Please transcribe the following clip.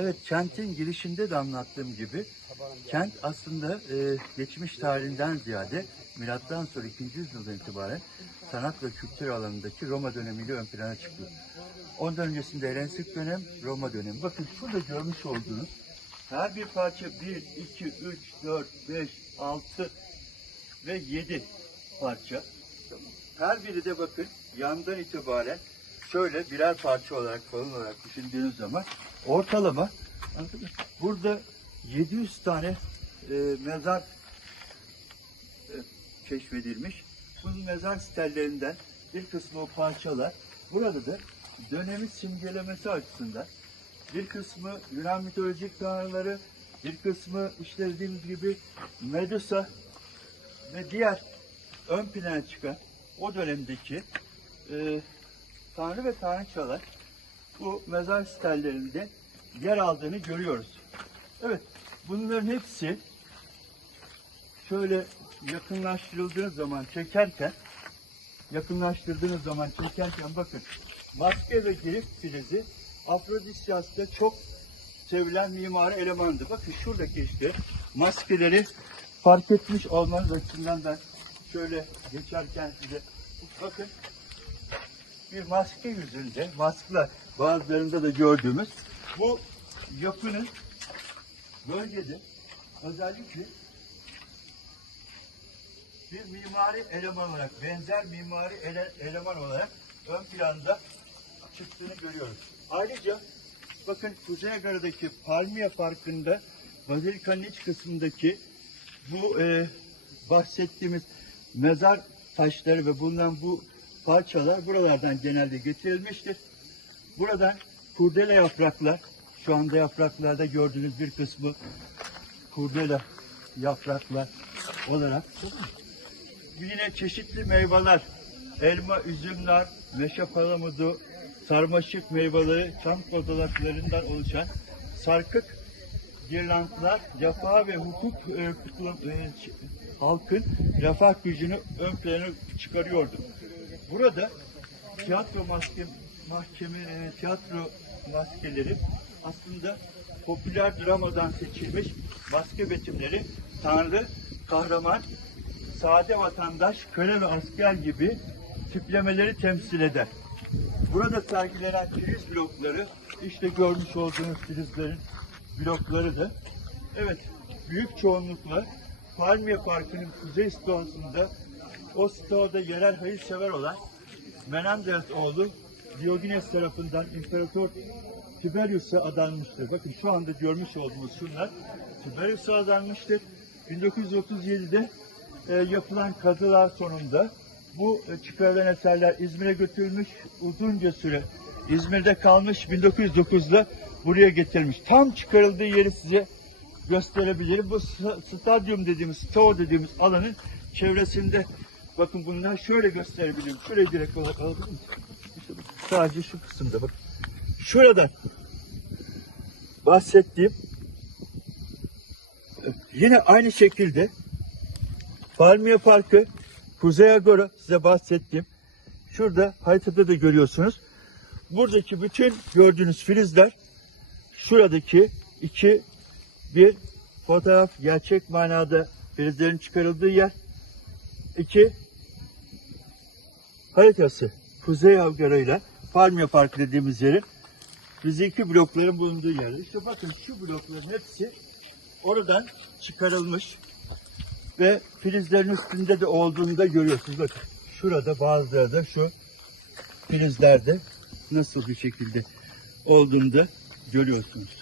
Evet, kentin girişinde de anlattığım gibi kent aslında e, geçmiş tarihinden ziyade milattan sonra 2. yüzyıldan itibaren sanat ve kültür alanındaki Roma dönemiyle ön plana çıkıyor. Ondan öncesinde Helenistik dönem, Roma dönemi. Bakın şurada görmüş olduğunuz her bir parça 1, 2, 3, 4, 5, 6 ve 7 parça. Her biri de bakın yandan itibaren şöyle birer parça olarak falan olarak düşündüğünüz zaman ortalama burada 700 tane e, mezar e, keşfedilmiş. Bu mezar stellerinden bir kısmı parçalar. Burada da dönemi simgelemesi açısından bir kısmı Yunan mitolojik tanrıları, bir kısmı işte dediğimiz gibi Medusa ve diğer ön plana çıkan o dönemdeki e, tanrı ve tanrıçalar bu mezar stellerinde yer aldığını görüyoruz. Evet, bunların hepsi şöyle yakınlaştırıldığınız zaman çekerken yakınlaştırdığınız zaman çekerken bakın maske ve girif filizi Afrodisyas'ta çok sevilen mimari elemandı. Bakın şuradaki işte maskeleri fark etmiş olmanız açısından ben şöyle geçerken size bakın bir maske yüzünde, masklar bazılarında da gördüğümüz bu yapının bölgede özellikle bir mimari eleman olarak, benzer mimari ele- eleman olarak ön planda çıktığını görüyoruz. Ayrıca bakın Kuzey Agara'daki Palmiye Parkı'nda Bazilika'nın iç kısmındaki bu e, bahsettiğimiz mezar taşları ve bulunan bu parçalar buralardan genelde getirilmiştir. Buradan kurdele yapraklar, şu anda yapraklarda gördüğünüz bir kısmı kurdele yapraklar olarak yine çeşitli meyveler, elma, üzümler, meşe palamudu, sarmaşık meyveleri, çam kozalaklarından oluşan sarkık girlantlar, refah ve hukuk e, kutlu- e, halkın refah gücünü ön plana çıkarıyordu. Burada tiyatro maske, mahkeme, e, tiyatro maskeleri aslında popüler dramadan seçilmiş maske betimleri tanrı, kahraman, sade vatandaş, köle ve asker gibi tiplemeleri temsil eder. Burada sergilenen priz blokları, işte görmüş olduğunuz prizlerin blokları da, evet büyük çoğunlukla Palmiye Parkı'nın kuzey stoğasında o stoğda yerel hayırsever olan Menendez oğlu Diogenes tarafından İmparator Tiberius'a adanmıştır. Bakın şu anda görmüş olduğumuz şunlar Tiberius'a adanmıştır. 1937'de e, yapılan kazılar sonunda bu e, çıkarılan eserler İzmir'e götürülmüş. Uzunca süre İzmir'de kalmış. 1909'da buraya getirilmiş. Tam çıkarıldığı yeri size gösterebilirim. Bu sta- stadyum dediğimiz, sto dediğimiz alanın çevresinde bakın bunlar şöyle gösterebilirim. Şurayı direkt olarak alabilir miyim? Sadece şu kısımda bak. Şuradan bahsettiğim yine aynı şekilde Palmiye Parkı, Kuzey Agora size bahsettim. Şurada haritada da görüyorsunuz. Buradaki bütün gördüğünüz filizler şuradaki iki bir fotoğraf gerçek manada filizlerin çıkarıldığı yer. İki haritası Kuzey Agora ile Palmiye Parkı dediğimiz yerin fiziki blokların bulunduğu yer. İşte bakın şu blokların hepsi oradan çıkarılmış ve filizlerin üstünde de olduğunu da görüyorsunuz. Bakın şurada bazıları da şu filizlerde nasıl bir şekilde olduğunu da görüyorsunuz.